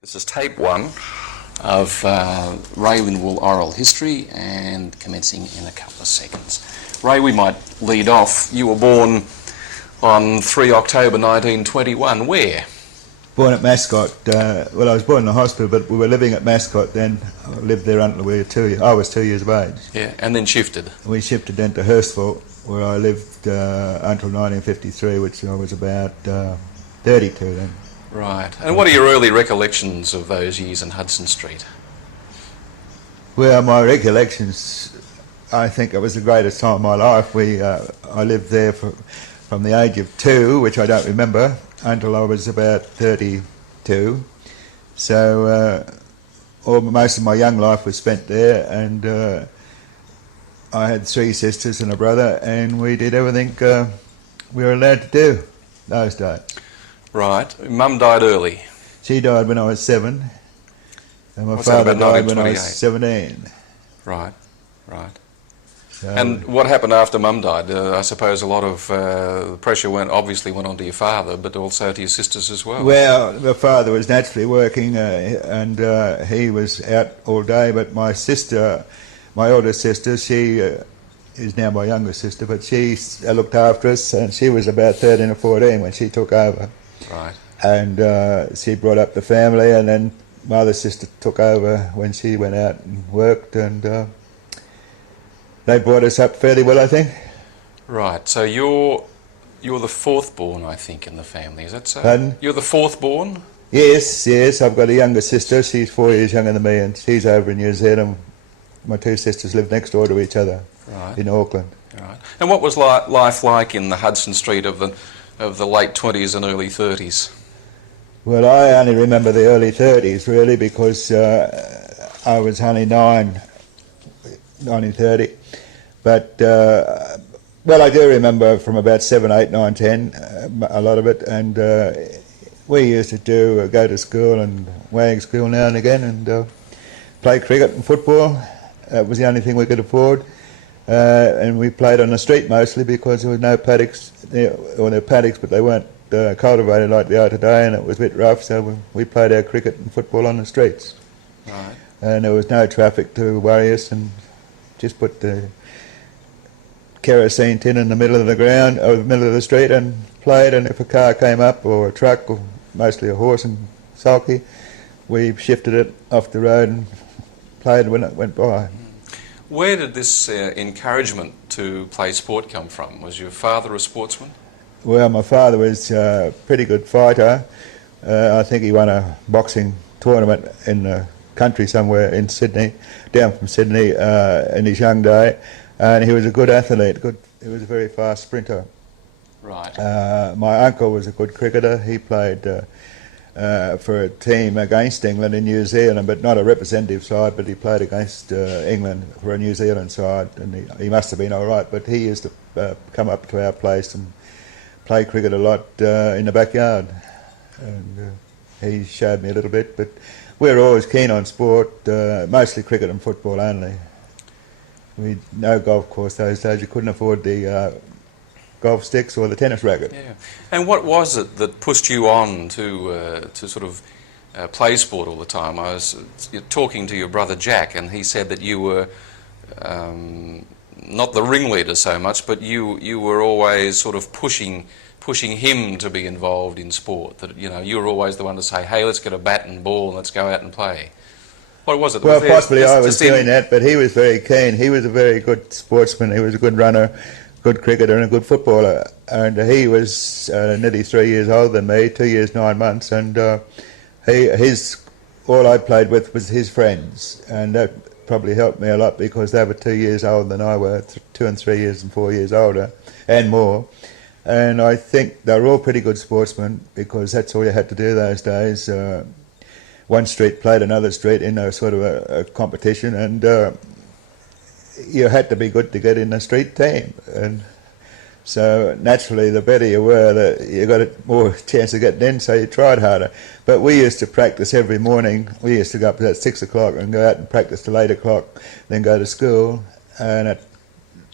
This is tape one of Ray Lindwall Oral History, and commencing in a couple of seconds. Ray, we might lead off. You were born on 3 October 1921. Where? Born at Mascot. Well, I was born in the hospital, but we were living at Mascot then. I lived there until I was 2 years of age. Yeah, and then shifted. We shifted then to Hurstville, where I lived until 1953, which I was about 32 then. Right. And what are your early recollections of those years in Hudson Street? Well, my recollections, I think it was the greatest time of my life. I lived there from the age of 2, which I don't remember, until I was about 32. So most of my young life was spent there, and I had 3 sisters and a brother, and we did everything we were allowed to do those days. Right. Mum died early. She died when I was 7, and my father died when I was 17. Right, right. So, and what happened after Mum died? I suppose a lot of pressure obviously went on to your father, but also to your sisters as well. Well, the father was naturally working, and he was out all day, but my sister, my older sister, she is now my younger sister, but she looked after us, and she was about 13 or 14 when she took over. Right. And she brought up the family, and then my other sister took over when she went out and worked, and they brought us up fairly well, I think. Right. So you're the 4th born, I think, in the family. Is that so? Pardon? You're the 4th born? Yes. I've got a younger sister. She's 4 years younger than me, and she's over in New Zealand. My 2 sisters live next door to each other. Right. In Auckland. Right. And what was life like in the Hudson Street of the late 20s and early 30s? Well, I only remember the early 30s, really, because I was only 9, 1930. But, well, I do remember from about 7, 8, 9, 10, a lot of it. And we used to go to school and wag school now and again, and play cricket and football. That was the only thing we could afford. And we played on the street mostly because there was no paddocks, there were paddocks, but they weren't cultivated like they are today, and it was a bit rough, so we played our cricket and football on the streets. Right. And there was no traffic to worry us, and just put the kerosene tin in the middle of the ground, or the middle of the street, and played, and if a car came up, or a truck, or mostly a horse and sulky, we shifted it off the road and played when it went by. Where did this encouragement to play sport come from? Was your father a sportsman? Well, my father was a pretty good fighter. I think he won a boxing tournament in the country somewhere in Sydney, down from Sydney, in his young day. And he was a good athlete. He was a very fast sprinter. Right. My uncle was a good cricketer. He played for a team against England in New Zealand, but not a representative side, but he played against England for a New Zealand side, and he must have been all right, but he used to come up to our place and play cricket a lot in the backyard, and he showed me a little bit, but we were always keen on sport, mostly cricket and football only. No golf course those days. You couldn't afford the golf sticks or the tennis racket. Yeah. And what was it that pushed you on to sort of play sport all the time? I was talking to your brother Jack, and he said that you were not the ringleader so much, but you were always sort of pushing him to be involved in sport. That you were always the one to say, "Hey, let's get a bat and ball and let's go out and play." What was it? Well, possibly I was doing that, but he was very keen. He was a very good sportsman. He was a good runner, good cricketer, and a good footballer. And he was nearly 3 years older than me, 2 years 9 months. And all I played with was his friends, and that probably helped me a lot because they were 2 years older than I were, 2 and 3 years and 4 years older, and more. And I think they were all pretty good sportsmen because that's all you had to do those days. One street played another street in a sort of a competition, and you had to be good to get in a street team. And so naturally, the better you were, you got a more chance of getting in, so you tried harder. But we used to practice every morning. We used to go up at 6 o'clock and go out and practice till 8 o'clock, then go to school. And at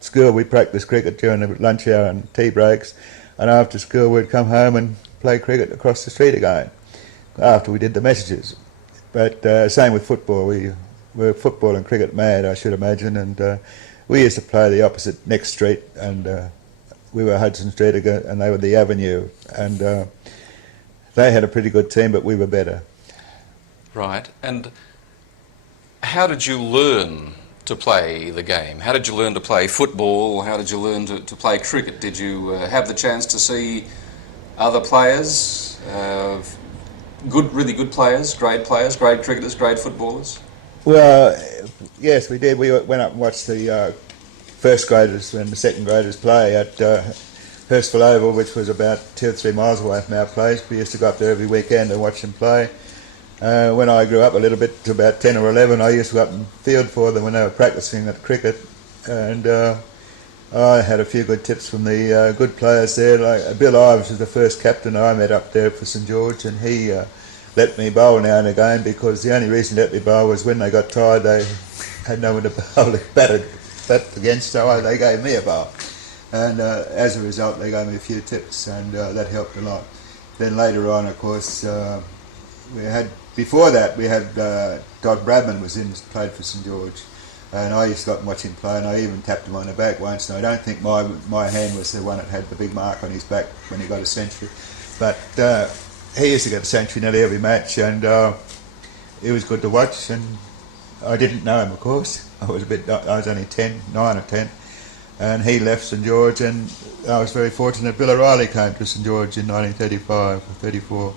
school we practiced cricket during the lunch hour and tea breaks, and after school we'd come home and play cricket across the street again after we did the messages. But same with football. We were football and cricket mad, I should imagine, and we used to play the opposite next street, and we were Hudson Street and they were the Avenue, and they had a pretty good team, but we were better. Right. And how did you learn to play the game? How did you learn to play football? How did you learn to play cricket? Did you have the chance to see other players, really good players, grade cricketers, grade footballers? Well, yes, we did. We went up and watched the first graders and the second graders play at Hurstville Oval, which was about 2 or 3 miles away from our place. We used to go up there every weekend and watch them play. When I grew up a little bit, to about 10 or 11, I used to go up and field for them when they were practising at cricket, and I had a few good tips from the good players there. Like Bill Ives was the first captain I met up there for St George, and he let me bowl now and again, because the only reason he let me bowl was when they got tired they had no one to bowl bat against, so they gave me a bowl. And as a result they gave me a few tips, and that helped a lot. Then later on, of course, before that we had Don Bradman played for St George, and I used to go up and watch him play, and I even tapped him on the back once, and I don't think my hand was the one that had the big mark on his back when he got a century, but he used to get a century nearly every match, and it was good to watch. And I didn't know him, of course. I was only 9 or 10, and he left St George, and I was very fortunate. Bill O'Reilly came to St George in 1935 or 34,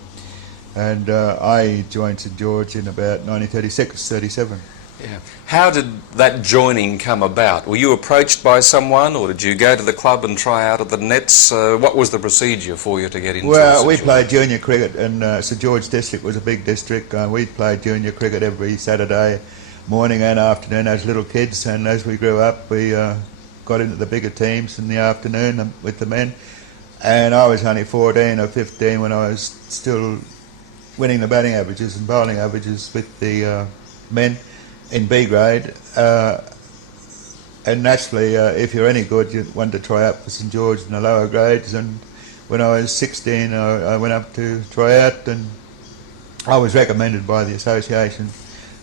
and I joined St George in about 1936, 37. Yeah. How did that joining come about? Were you approached by someone, or did you go to the club and try out at the nets? What was the procedure for you to get into Well, we played junior cricket, and St George district was a big district. We played junior cricket every Saturday morning and afternoon as little kids, and as we grew up we got into the bigger teams in the afternoon with the men, and I was only 14 or 15 when I was still winning the batting averages and bowling averages with the men in B grade, and naturally if you're any good you want to try out for St George in the lower grades. And when I was 16 I went up to try out, and I was recommended by the association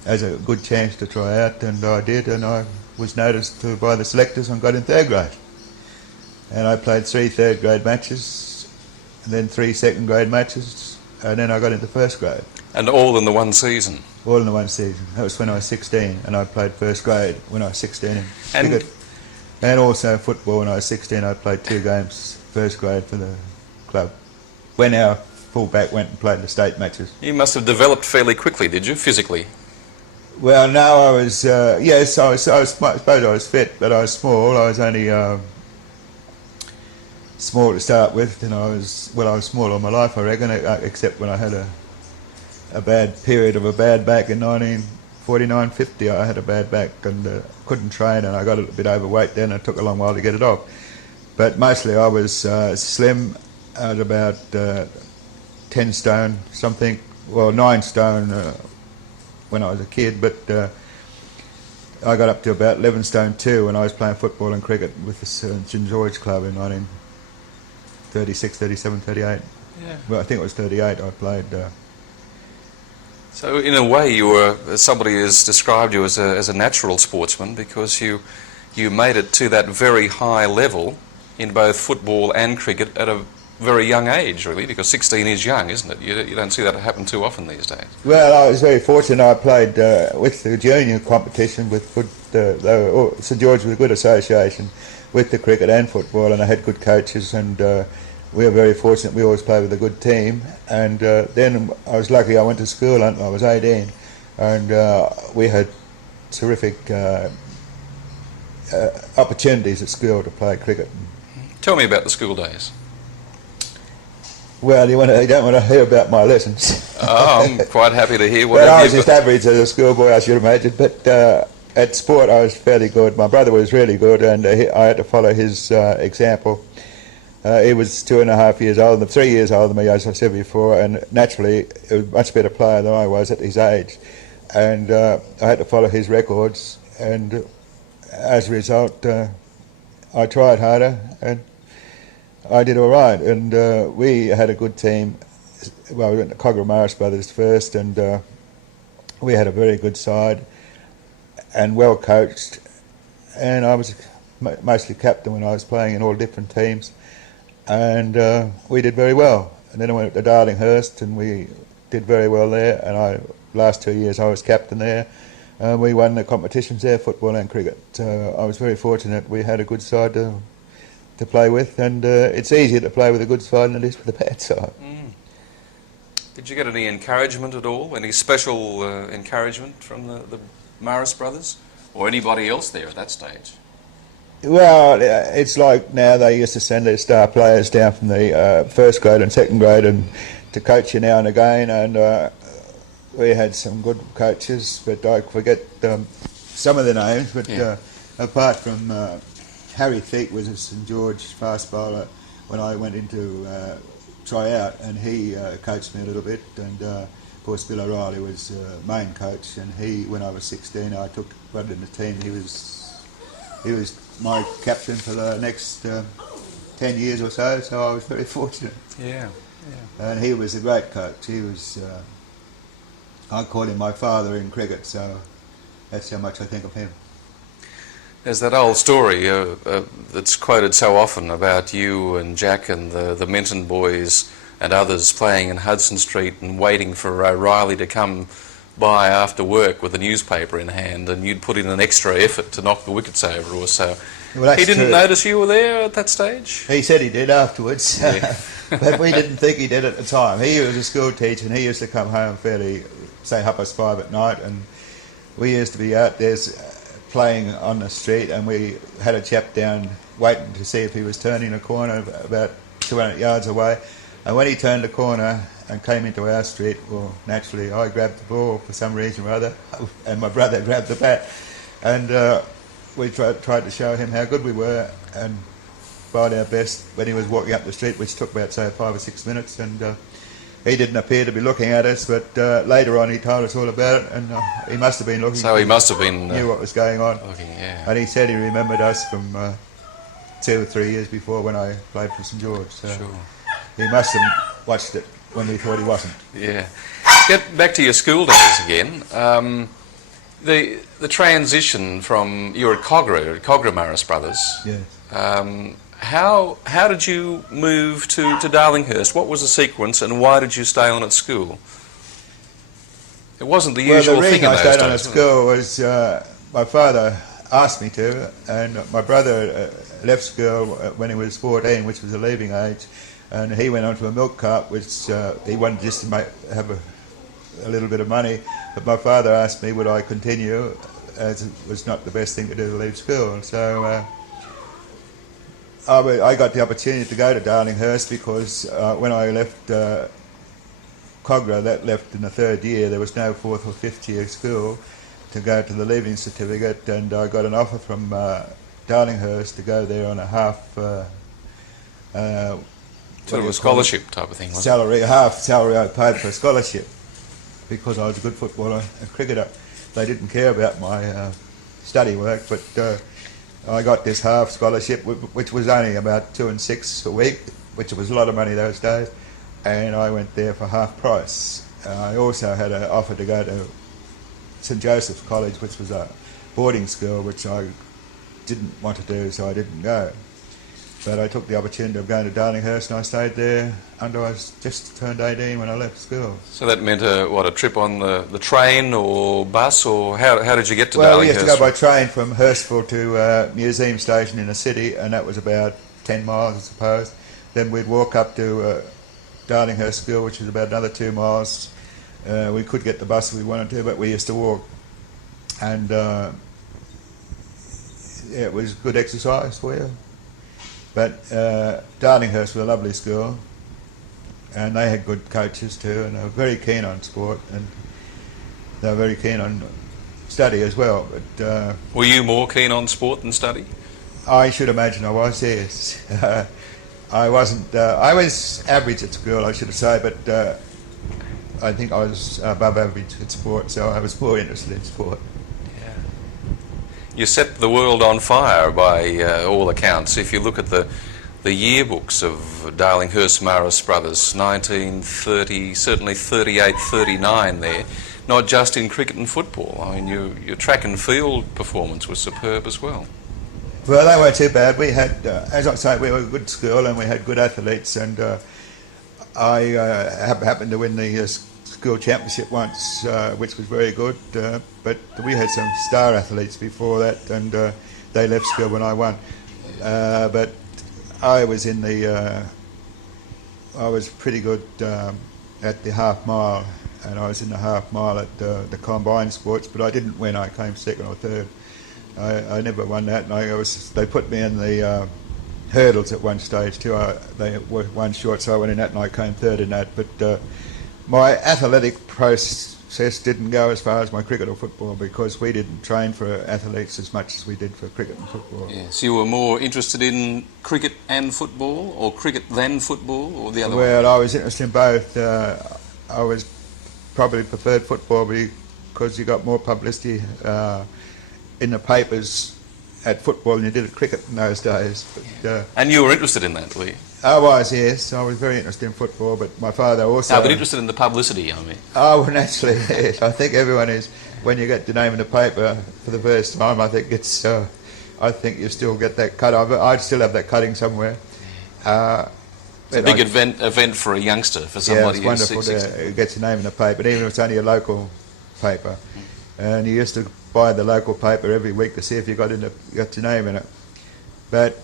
as a good chance to try out, and I did, and I was noticed by the selectors and got in 3rd grade, and I played 3 3rd grade matches, and then 3 2nd grade matches, and then I got into 1st grade. And all in the one season? All in the one season. That was when I was 16, and I played 1st grade when I was 16 in cricket. And also football. When I was 16 I played 2 games 1st grade for the club, when our full-back went and played the state matches. You must have developed fairly quickly, did you, physically? Well, no, I was, yes, I suppose I was fit, but I was small. I was only small to start with, and I was small all my life, I reckon, except when I had a bad period of a bad back in 1949-50. I had a bad back and couldn't train, and I got a bit overweight then, and it took a long while to get it off. But mostly I was slim, at about 10 stone something, well 9 stone when I was a kid, but I got up to about 11 stone 2 when I was playing football and cricket with the St George Club in 1936, 37, 38. Yeah. Well, I think it was 38 I played. So in a way you were, somebody has described you as a natural sportsman, because you made it to that very high level in both football and cricket at a very young age, really, because 16 is young, isn't it? You don't see that happen too often these days. Well, I was very fortunate. I played with the junior competition with St George was a good association with the cricket and football, and I had good coaches, and we were very fortunate. We always played with a good team, and then I was lucky. I went to school until I was 18, and we had terrific opportunities at school to play cricket. Tell me about the school days. Well, you don't want to hear about my lessons. Oh, I'm quite happy to hear what. Well, I was just average as a schoolboy, I should imagine, but at sport I was fairly good. My brother was really good, and I had to follow his example. He was 2.5 years older, 3 years older than me, as I said before, and naturally he was a much better player than I was at his age. And I had to follow his records, and as a result I tried harder, and I did all right. And we had a good team. Well, we went to Marist Brothers first, and we had a very good side and well coached, and I was mostly captain when I was playing in all different teams, and we did very well. And then I went to Darlinghurst and we did very well there, and last 2 years I was captain there. We won the competitions there, football and cricket. I was very fortunate. We had a good side to play with, and it's easier to play with a good side than it is with a bad side. Did you get any encouragement at all? Any special encouragement from the Marist Brothers? Or anybody else there at that stage? Well, it's like now they used to send their star players down from the first grade and second grade and to coach you now and again, and we had some good coaches, but I forget some of the names, but apart from Harry Feet was a St George fast bowler when I went into try out, and he coached me a little bit, and of course Bill O'Reilly was main coach, and when I was 16 I took part in the team. He was my captain for the next 10 years or so I was very fortunate. Yeah. And he was a great coach. He was, I call him my father in cricket, so that's how much I think of him. There's that old story that's quoted so often about you and Jack and the Menton boys and others playing in Hudson Street and waiting for O'Reilly to come by after work with a newspaper in hand, and you'd put in an extra effort to knock the wickets over or so. Well, he didn't true. Notice you were there at that stage? He said he did afterwards, Yeah. but we didn't think he did at the time. He was a school teacher, and he used to come home fairly, say, 5:30 at night, and we used to be out there playing on the street, and we had a chap down waiting to see if he was turning a corner about 200 yards away, and when he turned the corner and came into our street, well, naturally I grabbed the ball for some reason or other, and my brother grabbed the bat, and we tried to show him how good we were and tried our best when he was walking up the street, which took about, say, 5 or 6 minutes, and he didn't appear to be looking at us, but later on he told us all about it, and he must have been looking. So he must have been... knew what was going on. Looking, yeah. And he said he remembered us from 2 or 3 years before when I played for St George. So Sure. he must have watched it when we thought he wasn't. Yeah. Get back to your school days again. The transition from... You were at Cogra Marist Brothers. Yes. How did you move to Darlinghurst? What was the sequence, and why did you stay on at school? It wasn't the usual thing in those days. The reason I stayed on at school was my father asked me to, and my brother left school when he was 14, which was the leaving age, and he went on to a milk cart, which he wanted just to have a little bit of money, but my father asked me would I continue, as it was not the best thing to do to leave school. So I got the opportunity to go to Darlinghurst because when I left Cogra, that left in the third year, there was no fourth or fifth year school to go to the leaving certificate, and I got an offer from Darlinghurst to go there on a half sort of a scholarship type of thing, wasn't salary, half salary I paid for a scholarship because I was a good footballer and cricketer. They didn't care about my study work, but I got this half scholarship, which was only about 2 and 6 a week, which was a lot of money those days, and I went there for half price. I also had an offer to go to St Joseph's College, which was a boarding school, which I didn't want to do, so I didn't go. But I took the opportunity of going to Darlinghurst, and I stayed there until I was just turned 18 when I left school. So that meant a trip on the train or bus, or how did you get to Darlinghurst? Well, we used to go by train from Hurstville to Museum Station in the city, and that was about 10 miles, I suppose. Then we'd walk up to Darlinghurst School, which was about another 2 miles. We could get the bus if we wanted to, but we used to walk. And it was good exercise for you. But Darlinghurst was a lovely school, and they had good coaches too, and they were very keen on sport, and they were very keen on study as well. But were you more keen on sport than study? I should imagine I was, yes. I wasn't. I was average at school, I should say, but I think I was above average at sport, so I was more interested in sport. You set the world on fire by all accounts. If you look at the yearbooks of Darlinghurst Marist Brothers, 1930, certainly 38, 39 there, not just in cricket and football. I mean, your track and field performance was superb as well. Well, they weren't too bad. We had, as I say, we were a good school and we had good athletes, and I happened to win the school championship once, which was very good, but we had some star athletes before that, and they left school when I won. But I was in the, I was pretty good at the half mile, and I was in the half mile at the combined sports, but I didn't win. I came second or third. I never won that, and they put me in the hurdles at one stage too. They were one short, so I went in that and I came third in that. But my athletic process didn't go as far as my cricket or football, because we didn't train for athletes as much as we did for cricket and football. Yes, you were more interested in cricket and football, or cricket than football, or the other way? Well, I was interested in both. I was probably preferred football because you got more publicity in the papers at football than you did at cricket in those days. But, and you were interested in that, were you? I was, yes. I was very interested in football, but my father also... No, but interested in the publicity, I mean. Oh, well, naturally, yes. I think everyone is. When you get your name in the paper for the first time, I think it's... I think you still get that cut. I'd still have that cutting somewhere. It's a big event for a youngster, for somebody who's 16. Yeah, it's wonderful to get your name in the paper, even if it's only a local paper. And you used to buy the local paper every week to see if you got your name in it. But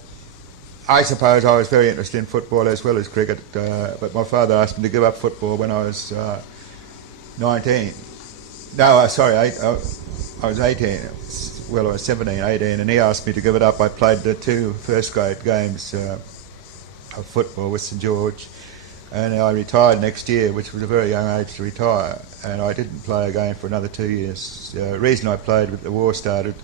I suppose I was very interested in football as well as cricket, but my father asked me to give up football when I was 19. No, sorry, I was 18. Well, I was 17, 18, and he asked me to give it up. I played the 2 first grade games of football with St George, and I retired next year, which was a very young age to retire, and I didn't play again for another 2 years. The reason I played with the war started,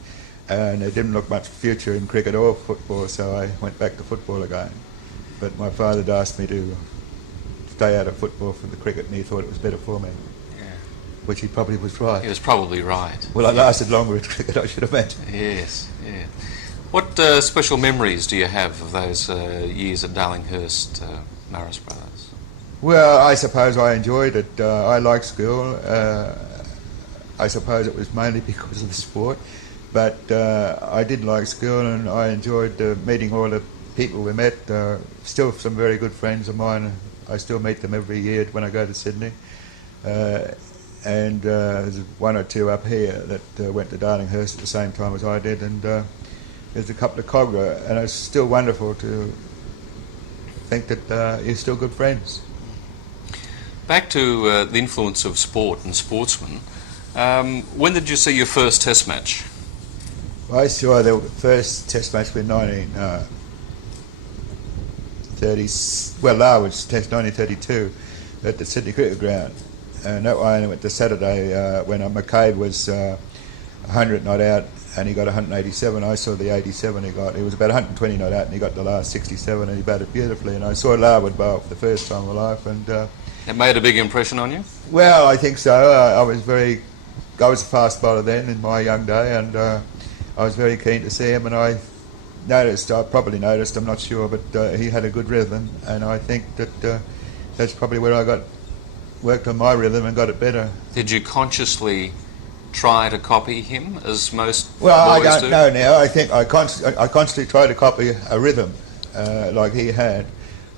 and there didn't look much future in cricket or football, so I went back to football again. But my father had asked me to stay out of football for the cricket, and he thought it was better for me. Yeah. Which he probably was right. He was probably right. Well, I lasted longer at cricket, I should imagine. Yes, yeah. What special memories do you have of those years at Darlinghurst, Marist Brothers? Well, I suppose I enjoyed it. I liked school. I suppose it was mainly because of the sport. But I did like school, and I enjoyed meeting all the people we met. Still some very good friends of mine. I still meet them every year when I go to Sydney. And there's 1 or 2 up here that went to Darlinghurst at the same time as I did. And there's a couple of Cogra, and it's still wonderful to think that you're still good friends. Back to the influence of sport and sportsmen. When did you see your first test match? I saw the first test match in 1930. Well, Larwood's test 1932 at the Sydney Cricket Ground, and that one went to Saturday when McCabe was 100 not out, and he got 187. I saw the 87 he got. He was about 120 not out, and he got the last 67, and he batted beautifully. And I saw Larwood bowl for the first time in my life, and it made a big impression on you? Well, I think so. I was a fast bowler then in my young day, and I was very keen to see him, and I probably noticed, I'm not sure, but he had a good rhythm, and I think that that's probably where I worked on my rhythm and got it better. Did you consciously try to copy him, as most boys do? Well, I don't know now. I think I constantly try to copy a rhythm like he had,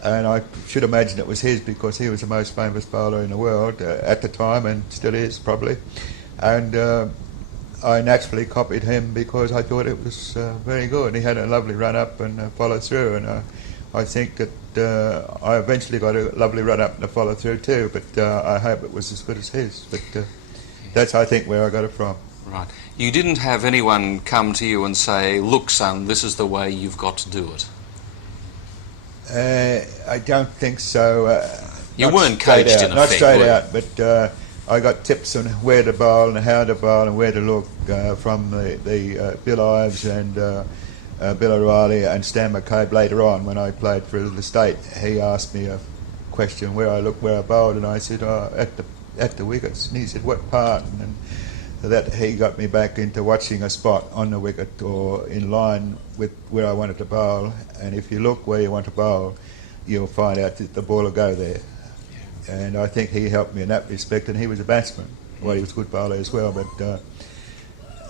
and I should imagine it was his because he was the most famous bowler in the world at the time, and still is probably. And I naturally copied him because I thought it was very good. He had a lovely run-up and follow-through, and I think that I eventually got a lovely run-up and a follow-through too, but I hope it was as good as his. But that's, I think, where I got it from. Right. You didn't have anyone come to you and say, look, son, this is the way you've got to do it? I don't think so. You weren't coached in effect, not straight out, but I got tips on where to bowl and how to bowl and where to look from the Bill Ives and Bill O'Reilly and Stan McCabe later on when I played for the state. He asked me a question where I looked, where I bowled, and I said, at the wickets. And he said, what part? And that he got me back into watching a spot on the wicket or in line with where I wanted to bowl. And if you look where you want to bowl, you'll find out that the ball will go there. And I think he helped me in that respect, and he was a batsman. Well, he was a good bowler as well, but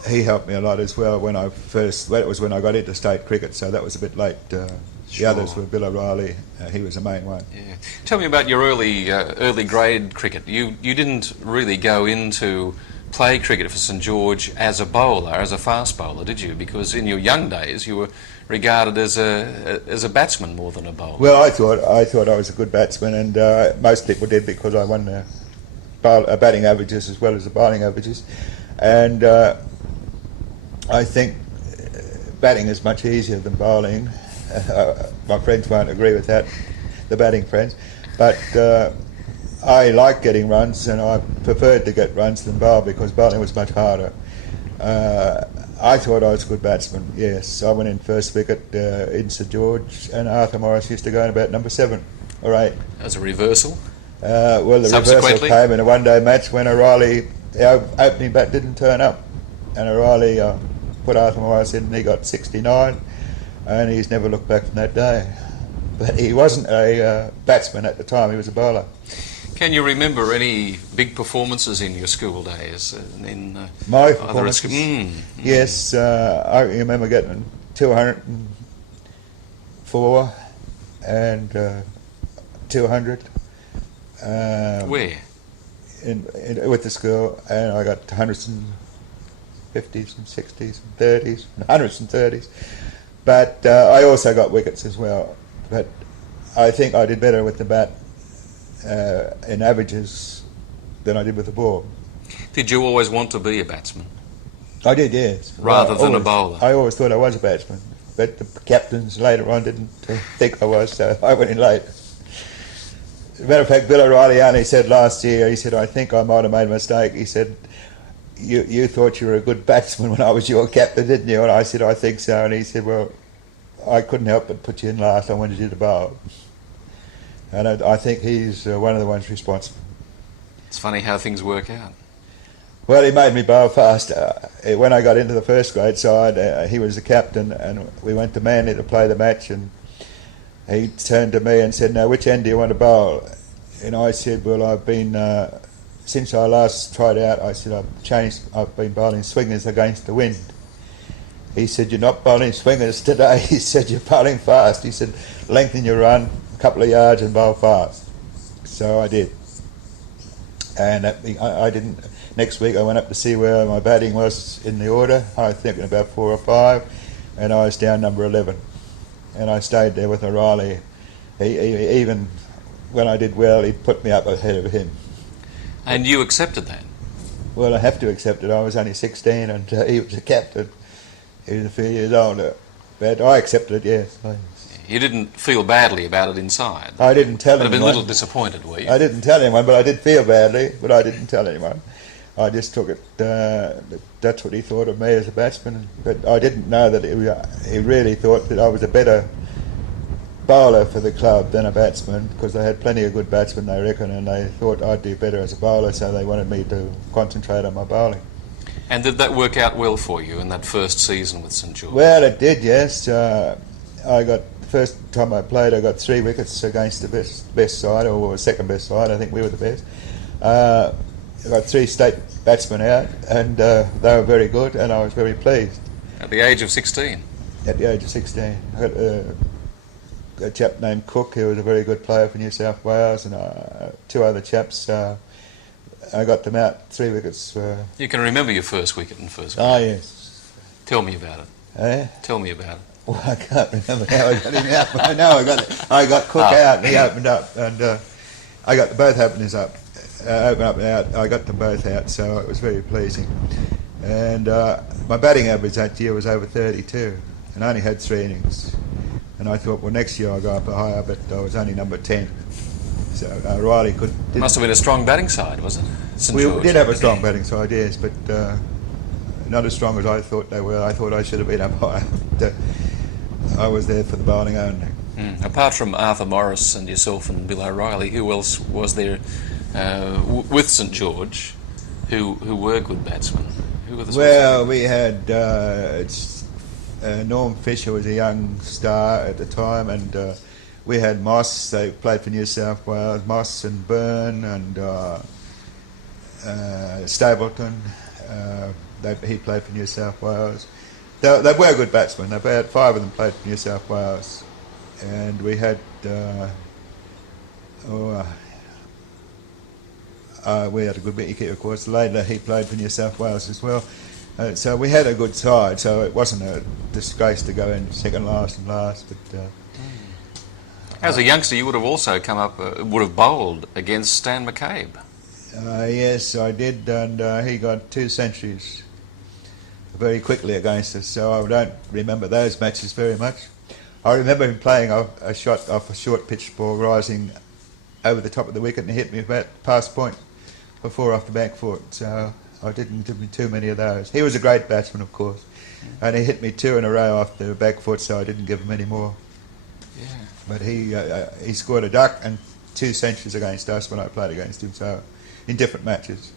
he helped me a lot as well when I first. Well, it was when I got into state cricket, so that was a bit late. The others were Bill O'Reilly. He was the main one. Yeah. Tell me about your early grade cricket. You didn't really go into play cricket for St George as a bowler, as a fast bowler, did you? Because in your young days you were regarded as a batsman more than a bowler. Well, I thought I was a good batsman, and most people did because I won the batting averages as well as the bowling averages, and I think batting is much easier than bowling. My friends won't agree with that, the batting friends, but I like getting runs, and I preferred to get runs than bowl because bowling was much harder. I thought I was a good batsman, yes. I went in first wicket in St George, and Arthur Morris used to go in about number 7 or 8. As a reversal? Well, the reversal came in a one-day match when O'Reilly, our opening bat didn't turn up, and O'Reilly put Arthur Morris in, and he got 69, and he's never looked back from that day. But he wasn't a batsman at the time, he was a bowler. Can you remember any big performances in your school days? My performances? Yes, I remember getting 204 and 200. Where? With the school, and I got 150s and 60s and 30s, 130s. But I also got wickets as well. But I think I did better with the bat in averages than I did with the ball. Did you always want to be a batsman? I did, yes. Rather than a bowler? I always thought I was a batsman, but the captains later on didn't think I was, so I went in late. As a matter of fact, Bill O'Reilly only said last year, he said, I think I might have made a mistake. He said, you thought you were a good batsman when I was your captain, didn't you? And I said, I think so. And he said, well, I couldn't help but put you in last. I wanted you to bowl. And I think he's one of the ones responsible. It's funny how things work out. Well, he made me bowl fast. When I got into the first grade side, he was the captain, and we went to Manly to play the match, and he turned to me and said, now, which end do you want to bowl? And I said, well, I've been, since I last tried out, I said, I've been bowling swingers against the wind. He said, you're not bowling swingers today. He said, you're bowling fast. He said, lengthen your run a couple of yards and bowl fast. So I did. And I didn't. Next week I went up to see where my batting was in the order. I was thinking about 4 or 5, and I was down number 11. And I stayed there with O'Reilly. He even when I did well, he put me up ahead of him. And you accepted that? Well, I have to accept it. I was only 16 and he was a captain. He was a few years older. But I accepted it, yes. You didn't feel badly about it inside? I didn't tell anyone. You'd have been a little disappointed, were you? I didn't tell anyone, but I did feel badly, but I didn't tell anyone. I just took it, that's what he thought of me as a batsman. But I didn't know that he really thought that I was a better bowler for the club than a batsman, because they had plenty of good batsmen, they reckon, and they thought I'd do better as a bowler, so they wanted me to concentrate on my bowling. And did that work out well for you in that first season with St George? Well, it did, yes. The first time I played, I got 3 wickets against the best side, or second best side. I think we were the best. I got 3 state batsmen out, and they were very good, and I was very pleased. At the age of 16? At the age of 16. I got a chap named Cook, who was a very good player for New South Wales, and 2 other chaps. I got them out 3 wickets. You can remember your first wicket in first grade? Oh, yes. Tell me about it. Tell me about it. Well, I can't remember how I got him out, but I know I got Cook out, and he opened up, and I got both openers up. Open up and out. I got them both out, so it was very pleasing. And my batting average that year was over 32, and I only had 3 innings. And I thought, well, next year I'll go up higher, but I was only number 10. So Riley must have been a strong batting side, wasn't it? We did have a strong batting side, yes, but not as strong as I thought they were. I thought I should have been up higher. But, I was there for the bowling only. Apart from Arthur Morris and yourself and Bill O'Reilly, who else was there with St George who were good batsmen? Who were the Well, we had Norm Fisher was a young star at the time, and we had Moss. They played for New South Wales. Moss and Byrne, and Stapleton. He played for New South Wales. They were good batsmen. About 5 of them played for New South Wales, and we had we had a good wicket, of course. Later he played for New South Wales as well. So we had a good side. So it wasn't a disgrace to go in second last and last. But as a youngster, you would have also come up, would have bowled against Stan McCabe. Yes, I did, and he got 2 centuries very quickly against us, so I don't remember those matches very much. I remember him playing a shot off a short pitch ball rising over the top of the wicket and hit me about past point before off the back foot, so I didn't give me too many of those. He was a great batsman, of course, and he hit me 2 in a row off the back foot, so I didn't give him any more. Yeah. But he scored a duck and 2 centuries against us when I played against him, so in different matches.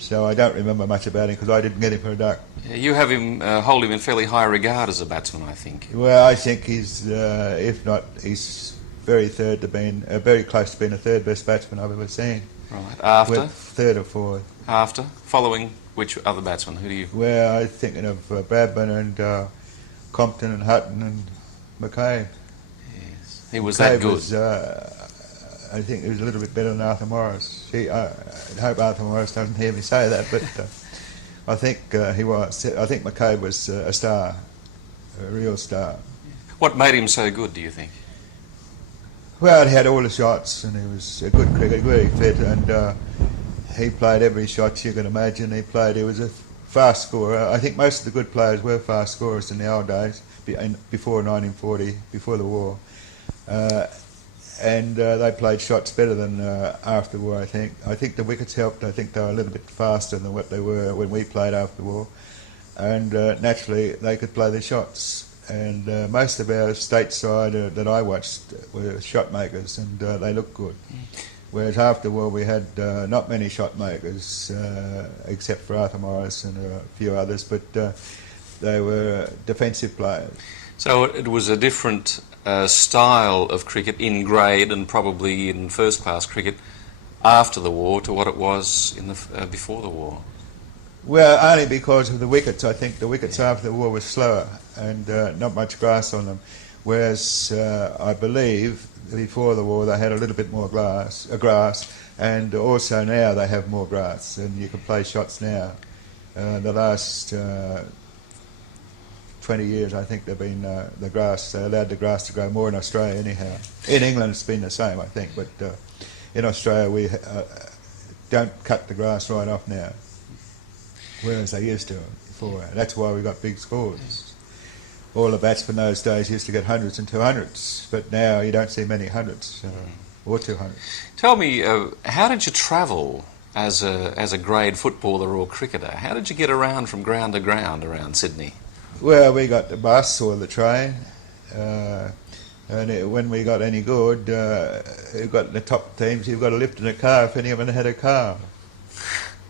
So I don't remember much about him because I didn't get him for a duck. Yeah, you have him, hold him in fairly high regard as a batsman, I think. Well, I think he's, if not, he's very close to being the 3rd best batsman I've ever seen. Right. After? 3rd or 4th. After? Following which other batsman? Who do you... Well, I'm thinking of Bradman and Compton and Hutton and McCabe. Yes. He was McCabe that good. Was, I think he was a little bit better than Arthur Morris. I hope Arthur Morris doesn't hear me say that, but I think he was. I think McCabe was a star, a real star. What made him so good, do you think? Well, he had all the shots, and he was a good cricketer, very fit, and he played every shot you can imagine. He was a fast scorer. I think most of the good players were fast scorers in the old days, before 1940, before the war. And they played shots better than after the war, I think. I think the wickets helped. I think they were a little bit faster than what they were when we played after the war. And naturally, they could play their shots. And most of our state side that I watched were shot makers, and they looked good. Whereas after the war, we had not many shot makers, except for Arthur Morris and a few others, but they were defensive players. So it was a different style of cricket in grade and probably in first class cricket after the war to what it was in the before the war. Well, only because of the wickets. I think the wickets after the war were slower and not much grass on them, whereas I believe before the war they had a little bit more grass, and also now they have more grass and you can play shots now. The last 20 years, I think they've been they allowed the grass to grow more in Australia anyhow. In England it's been the same, I think, but in Australia we don't cut the grass right off now, whereas they used to before. That's why we got big scores. All the batsmen those days used to get hundreds and 200s, but now you don't see many hundreds or 200s. Tell me, how did you travel as a grade footballer or cricketer? How did you get around from ground to ground around Sydney? Well, we got the bus or the train, and when we got any good, you got the top teams, you've got to lift in a car if anyone had a car.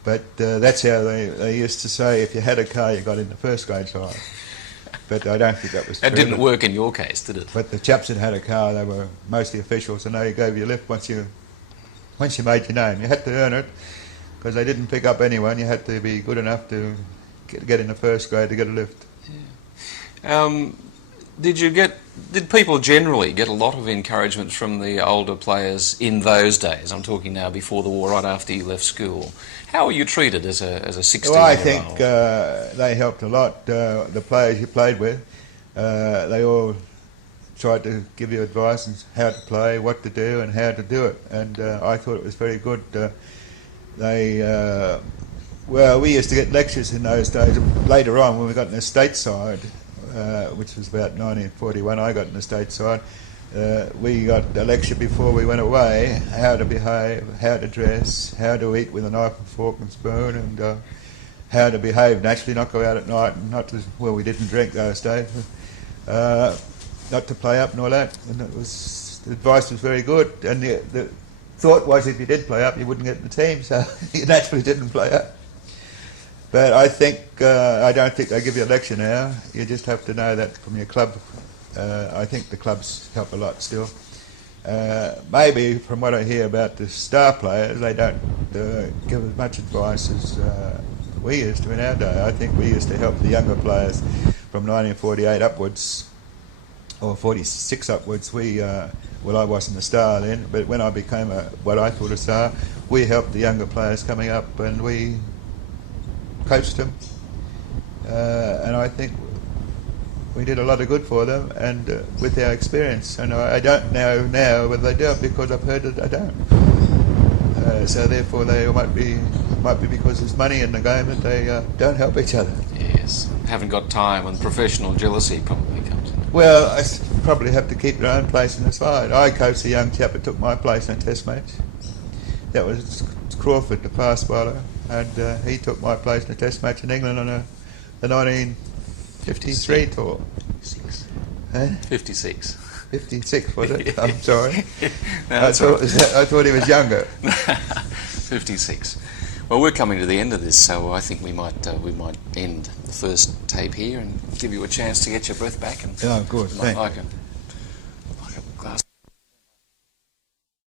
But that's how they used to say, if you had a car, you got in the first grade side. But I don't think that was true. It didn't work in your case, did it? But the chaps that had a car, they were mostly officials, and they gave you a lift once you made your name. You had to earn it, because they didn't pick up anyone. You had to be good enough to get in the first grade to get a lift. Yeah. Did people generally get a lot of encouragement from the older players in those days? I'm talking now before the war, right after you left school. How were you treated as a 16-year-old? Well, I think they helped a lot. The players you played with, they all tried to give you advice on how to play, what to do, and how to do it. And I thought it was very good. Well, we used to get lectures in those days. Later on, when we got in the state side, which was about 1941, I got in the state side, we got a lecture before we went away, how to behave, how to dress, how to eat with a knife and fork and spoon, and how to behave naturally, not go out at night, and we didn't drink those days, not to play up and all that. And the advice was very good, and the thought was if you did play up, you wouldn't get in the team, so you naturally didn't play up. But I don't think they give you a lecture now. You just have to know that from your club. I think the clubs help a lot still. Maybe from what I hear about the star players, they don't give as much advice as we used to in our day. I think we used to help the younger players from 1948 upwards, or 46 upwards. Well, I wasn't a star then, but when I became what I thought a star, we helped the younger players coming up and we coached them. And I think we did a lot of good for them, and with our experience. And I don't know now whether they do it because I've heard that they don't. So therefore, they might be because there's money in the game that they don't help each other. Yes, haven't got time, and professional jealousy probably comes in. Well, I probably have to keep their own place in the side. I coached a young chap that took my place in a test match. That was Crawford, the fast bowler, and he took my place in a test match in England on the 1953 tour. 56. Eh? 56. 56 was it? I'm sorry. No, I thought he was younger. 56. Well, we're coming to the end of this, so I think we might end the first tape here and give you a chance to get your breath back. And Oh, good. I can